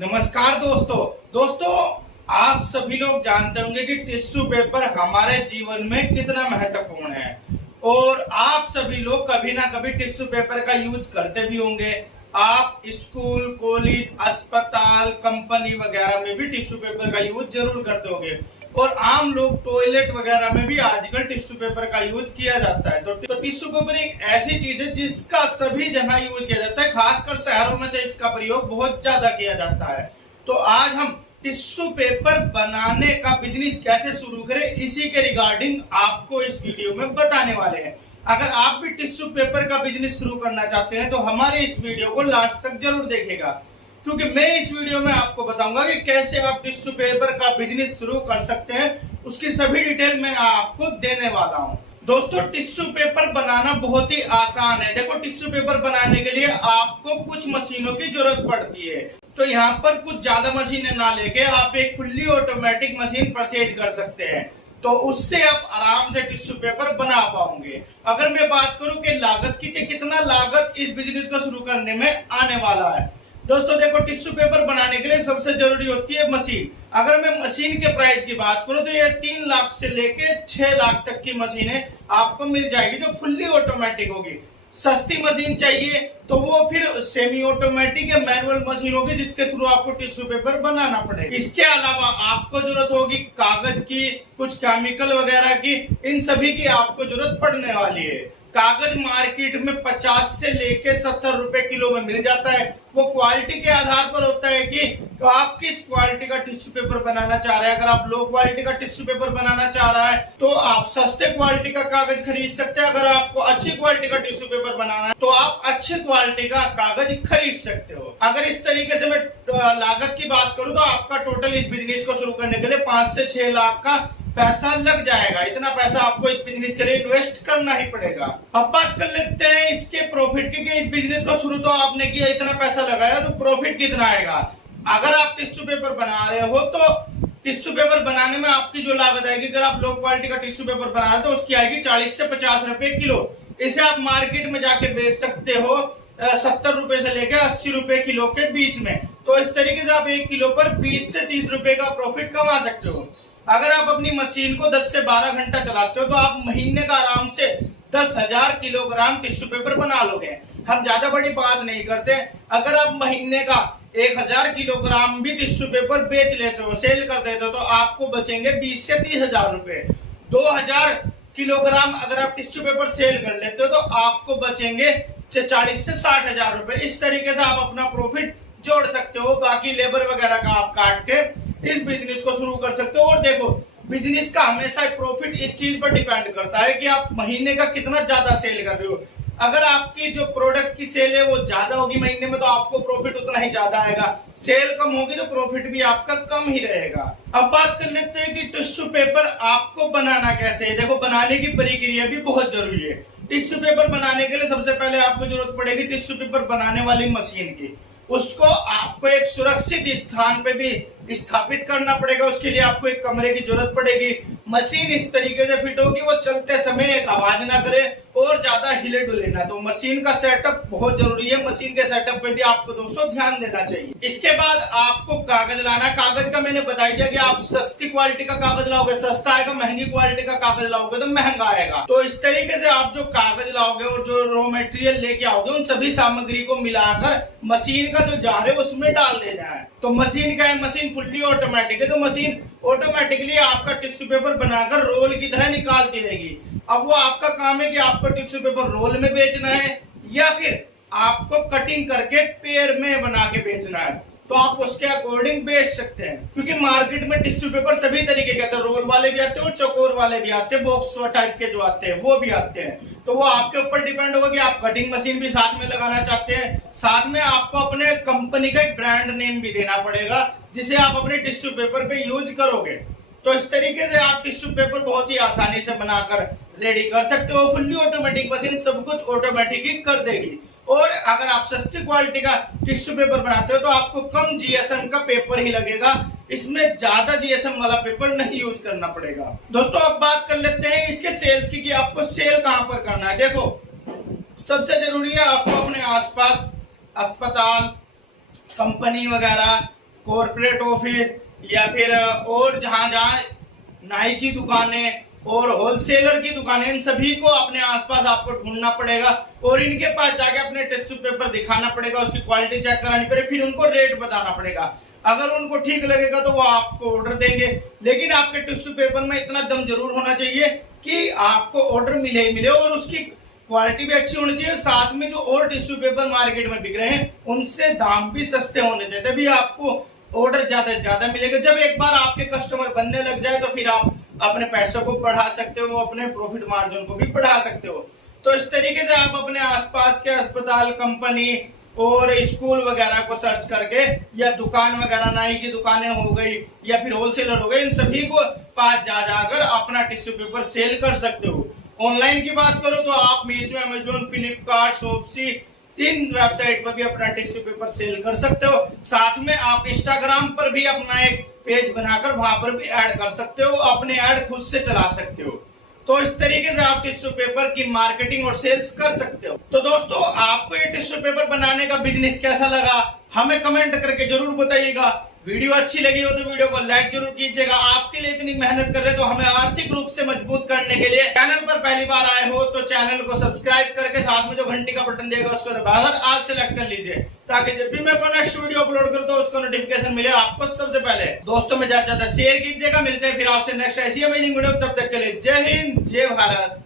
नमस्कार दोस्तों आप सभी लोग जानते होंगे कि टिश्यू पेपर हमारे जीवन में कितना महत्वपूर्ण है और आप सभी लोग कभी ना कभी टिश्यू पेपर का यूज करते भी होंगे। आप स्कूल, कॉलेज, अस्पताल, कंपनी वगैरह में भी टिश्यू पेपर का यूज जरूर करते होंगे और आम लोग टॉयलेट वगैरह में भी आजकल टिश्यू पेपर का यूज किया जाता है। तो टिश्यू पेपर एक ऐसी चीज है जिसका सभी जगह यूज किया जाता है, खासकर शहरों में तो इसका प्रयोग बहुत ज्यादा किया जाता है। तो आज हम टिश्यू पेपर बनाने का बिजनेस कैसे शुरू करें, इसी के रिगार्डिंग आपको इस वीडियो में बताने वाले हैं। अगर आप भी टिश्यू पेपर का बिजनेस शुरू करना चाहते हैं तो हमारे इस वीडियो को लास्ट तक जरूर देखेगा, क्योंकि मैं इस वीडियो में आपको बताऊंगा कि कैसे आप टिश्यू पेपर का बिजनेस शुरू कर सकते हैं। उसकी सभी डिटेल मैं आपको देने वाला हूं। दोस्तों, टिश्यू पेपर बनाना बहुत ही आसान है। देखो, टिश्यू पेपर बनाने के लिए आपको कुछ मशीनों की जरूरत पड़ती है। तो यहाँ पर कुछ ज्यादा मशीनें ना लेके आप एक फुल्ली ऑटोमेटिक मशीन परचेज कर सकते हैं, तो उससे आप आराम से टिश्यू पेपर बना पाओगे। अगर मैं बात करूं कि लागत की, कितना लागत इस बिजनेस को शुरू करने में आने वाला है। दोस्तों देखो, टिश्यू पेपर बनाने के लिए सबसे जरूरी होती है मशीन। अगर मैं मशीन के प्राइस की बात करूं तो ये 3 लाख से लेके 6 लाख तक की मशीनें आपको मिल जाएगी जो फुल्ली ऑटोमेटिक होगी। सस्ती मशीन चाहिए तो वो फिर सेमी ऑटोमेटिक या मैनुअल मशीन होगी जिसके थ्रू आपको टिश्यू पेपर बनाना पड़ेगा। इसके अलावा आपको जरूरत होगी कागज की, कुछ केमिकल वगैरह की, इन सभी की आपको जरूरत पड़ने वाली है। कागज मार्केट में 50 से लेके 70 रुपए किलो में मिल जाता है। वो क्वालिटी के आधार पर होता है कि तो आप किस क्वालिटी का टिश्यू पेपर बनाना चाह रहे हैं। अगर आप लो क्वालिटी का टिश्यू पेपर बनाना चाह रहा है तो आप सस्ते क्वालिटी का कागज खरीद सकते हैं। अगर आपको अच्छी क्वालिटी का टिश्यू पेपर बनाना है तो आप अच्छी क्वालिटी का कागज खरीद सकते हो। अगर इस तरीके से मैं लागत की बात करूं तो आपका टोटल इस बिजनेस को शुरू करने के लिए 5 से 6 लाख का पैसा लग जाएगा। इतना पैसा आपको इस बिजनेस के लिए इन्वेस्ट करना ही पड़ेगा। अब बात कर लेते हैं इसके प्रॉफिट की, इस बिजनेस को शुरू तो आपने किया, इतना पैसा लगाया, तो प्रॉफिट कितना आएगा। अगर आप टिश्यू पेपर बना रहे हो तो टिश्यू पेपर बनाने में आपकी जो लागत आएगी, अगर आप लो क्वालिटी का टिश्यू पेपर बना रहे हो तो उसकी आएगी 40 से 50 रुपए किलो। इसे आप मार्केट में जाके बेच सकते हो 70 रुपए से लेकर 80 रुपए किलो के बीच में। तो इस तरीके से आप 1 किलो पर 20 से 30 रुपए का प्रॉफिट कमा सकते हो। अगर आप अपनी मशीन को 10 से 12 घंटा चलाते हो तो आप महीने का आराम से 10,000 किलोग्राम टिश्यू पेपर बना लोगे। हम ज्यादा बड़ी बात नहीं करते। अगर आप महीने का 1000 किलोग्राम भी टिश्यू पेपर बेच लेते हो, सेल कर देते हो, तो आपको बचेंगे 20 से 30,000 रुपए। 2000 किलोग्राम अगर आप टिश्यू पेपर सेल कर लेते हो तो आपको बचेंगे 40 से 60,000 रुपए। इस तरीके से आप अपना प्रॉफिट जोड़ सकते हो। बाकी लेबर वगैरह का आप काट के इस बिजनेस को शुरू कर सकते हो। और देखो, बिजनेस का हमेशा प्रॉफिट इस चीज पर डिपेंड करता है कि आप महीने का कितना ज्यादा सेल कर रहे हो। अगर आपकी जो प्रोडक्ट की सेल है वो ज्यादा होगी महीने में तो आपको प्रॉफिट उतना ही ज्यादा आएगा। सेल कम होगी तो प्रॉफिट भी आपका कम ही रहेगा। अब बात कर लेते हैं कि टिश्यू पेपर आपको बनाना कैसे है। देखो, बनाने की प्रक्रिया भी बहुत जरूरी है। टिश्यू पेपर बनाने के लिए सबसे पहले आपको जरूरत पड़ेगी टिश्यू पेपर बनाने वाली मशीन की। उसको आपको एक सुरक्षित स्थान पे भी स्थापित करना पड़ेगा। उसके लिए आपको एक कमरे की जरूरत पड़ेगी। मशीन इस तरीके से फिट होगी वो चलते समय एक आवाज ना करे और ज्यादा हिले डुले ना। तो मशीन का सेटअप बहुत जरूरी है। मशीन के सेटअप पे भी आपको दोस्तों ध्यान देना चाहिए। इसके बाद आपको कागज लाना। कागज का मैंने बता दिया कि आप सस्ती क्वालिटी का कागज लाओगे सस्ता आएगा, महंगी क्वालिटी का कागज लाओगे तो महंगा आएगा। तो इस तरीके से आप जो कागज लाओगे और जो रॉ मटेरियल लेके आओगे उन सभी सामग्री को मिलाकर मशीन का जो जार है उसमें डाल देना है। तो मशीन का है, मशीन फुल्ली ऑटोमेटिक है, तो मशीन ऑटोमेटिकली आपका टिश्यू पेपर बनाकर रोल की तरह निकालती रहेगी। अब वो आपका काम है कि आपको टिश्यू पेपर रोल में बेचना है या फिर आपको कटिंग करके पेयर में बना के बेचना है, तो आप उसके अकॉर्डिंग बेच सकते हैं। क्योंकि मार्केट में टिश्यू पेपर सभी तरीके के आते हैं, रोल वाले भी आते हैं और चौकोर वाले भी आते हैं, बॉक्स टाइप के जो आते हैं वो भी आते हैं। तो वो आपके ऊपर डिपेंड होगा कि आप कटिंग मशीन भी साथ में लगाना चाहते हैं। साथ में आपको अपने कंपनी का एक ब्रांड नेम भी देना पड़ेगा जिसे आप अपने टिश्यू पेपर पे यूज करोगे। तो इस तरीके से आप टिश्यू पेपर बहुत ही आसानी से बनाकर रेडी कर सकते हो। फुल्ली ऑटोमेटिक मशीन सब कुछ ऑटोमेटिक ही कर देगी। और अगर आप सस्ती क्वालिटी का टिश्यू पेपर बनाते हो तो आपको कम जीएसएम का पेपर ही लगेगा। इसमें ज्यादा जीएसएम वाला पेपर नहीं यूज करना पड़ेगा। दोस्तों, अब बात कर लेते हैं इसके सेल्स की कि आपको सेल कहां पर करना है। देखो, सबसे जरूरी है आपको अपने आसपास अस्पताल, कंपनी वगैरह कॉर्पोरेट ऑफिस या फिर और जहां जहां नाई की दुकानें और होलसेलर की दुकानें, इन सभी को अपने आसपास आपको ढूंढना पड़ेगा और इनके पास जाके अपने टिश्यू पेपर दिखाना पड़ेगा, उसकी क्वालिटी चेक करानी पड़ेगी, फिर उनको रेट बताना पड़ेगा। अगर उनको ठीक लगेगा तो वो आपको ऑर्डर देंगे। लेकिन आपके टिश्यू पेपर में इतना दम जरूर होना चाहिए कि आपको ऑर्डर मिले ही मिले और उसकी क्वालिटी भी अच्छी होनी चाहिए। साथ में जो और टिश्यू पेपर मार्केट में बिक रहे हैं उनसे दाम भी सस्ते होने चाहिए, तभी आपको ऑर्डर ज्यादा से ज्यादा मिलेगा। जब एक बार आपके कस्टमर बनने लग जाए तो फिर आप अपने पैसों को बढ़ा सकते हो, अपने प्रॉफिट मार्जिन को भी बढ़ा सकते हो। तो इस तरीके से आप अपने आसपास के अस्पताल, कंपनी और स्कूल वगैरह को सर्च करके या दुकान वगैरह, नाई की दुकानें हो गई या फिर होलसेलर हो गए, इन सभी को पास जा जाकर अपना टिश्यू पेपर सेल कर सकते हो। ऑनलाइन की बात करो तो आप मीशो, अमेजोन, फ्लिपकार्ट, शॉप्सी, इन वेबसाइट पर भी अपना टिश्यू पेपर सेल कर सकते हो। साथ में आप इंस्टाग्राम पर भी अपना एक पेज बनाकर वहां पर भी ऐड कर सकते हो, अपने ऐड खुद से चला सकते हो। तो इस तरीके से आप टिश्यू पेपर की मार्केटिंग और सेल्स कर सकते हो। तो दोस्तों, आपको ये टिश्यू पेपर बनाने का बिजनेस कैसा लगा हमें कमेंट करके जरूर बताइएगा। वीडियो अच्छी लगी हो तो वीडियो को लाइक जरूर कीजिएगा। आपके लिए इतनी मेहनत कर रहे तो हमें आर्थिक रूप से मजबूत करने के लिए चैनल पर पहली बार आए हो तो चैनल को सब्सक्राइब करके साथ में जो घंटी का बटन देगा उसको दबाकर आज सेलेक्ट कर लीजिए, ताकि जब भी मैं कोई नेक्स्ट वीडियो अपलोड करूं तो उसका नोटिफिकेशन मिले आपको सबसे पहले। दोस्तों में ज्यादा शेयर कीजिएगा। मिलते हैं फिर आपसे नेक्स्ट ऐसी अमेजिंग वीडियो, तब तक के लिए जय हिंद, जय भारत।